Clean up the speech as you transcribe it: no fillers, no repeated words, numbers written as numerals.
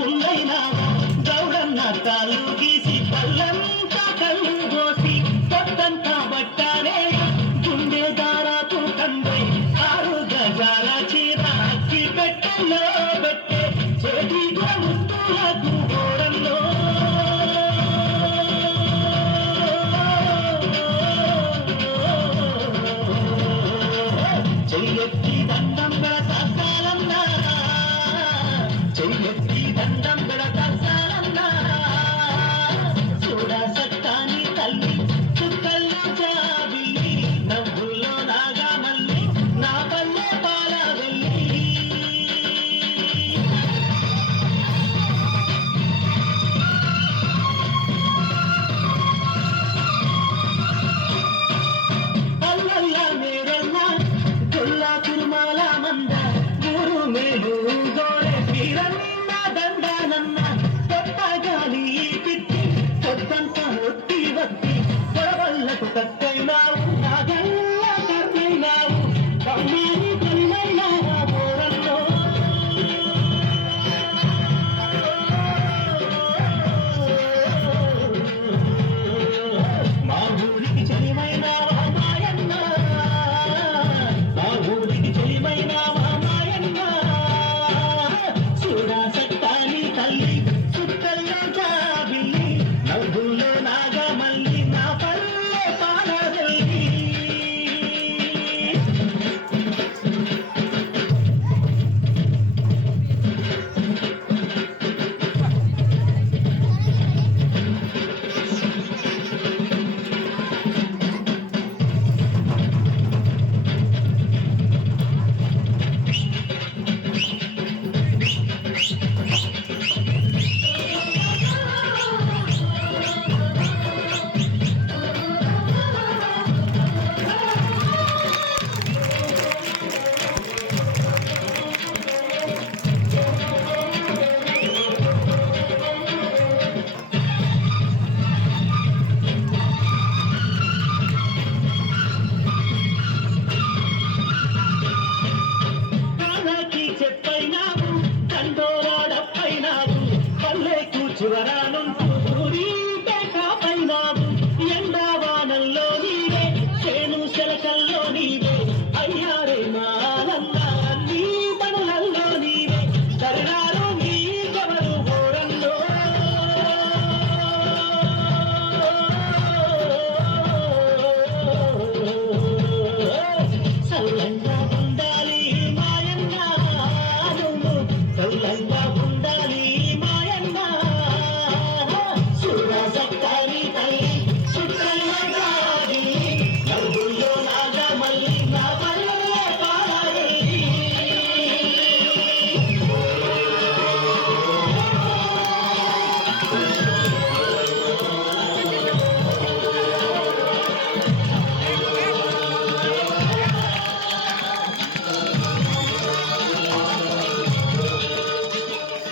పుల్లైనావా గౌడన్న కాళ్ళు గీసి పళ్ళంతా కళ్ళు పోసి పొట్టంతా బట్టానే గుండె దారాకు కందై 6 గజాల చీర అక్కి పెట్టెల్లో పెట్టే చేతిగా ముత్తులకు గోడంలో చెయ్యెత్తి దండం పెడతాలన్నా చెయ్యెత్తి దండం పెడతాలన్నా చూడ సత్తాని తల్లి చుక్కల్లో జాబిల్లి నవ్వుల్లో నాగా మల్లి నా పల్లె పాల వెళ్ళి అల్లయ్య మేరన్న గొల్లా తిరుమల మంద ఊరు మేలు గోరె వీరన్న దండానన్న కొత్త గాలి పిట్టి కొత్తంతా ఒట్టి వత్తి కొడవళ్ళకు కత్తైనావు నాగల్ల కర్మైనావు కమ్మేని కలిమైనావా బోరల్లో మా ఊరికి చెలిమైనావా మాయన్న మా ఊరికి చెలిమైనావా మాయన్న చూడా సత్తాని తల్లి చుక్కల్లో జాబిల్లి నవ్వుల్లో నాగా మల్లి నా పల్లె పాలవెల్లి కాళ్ళకి చెప్పైనావు కండోరాడప్పైనావు పల్లెకు చివరానుంటూ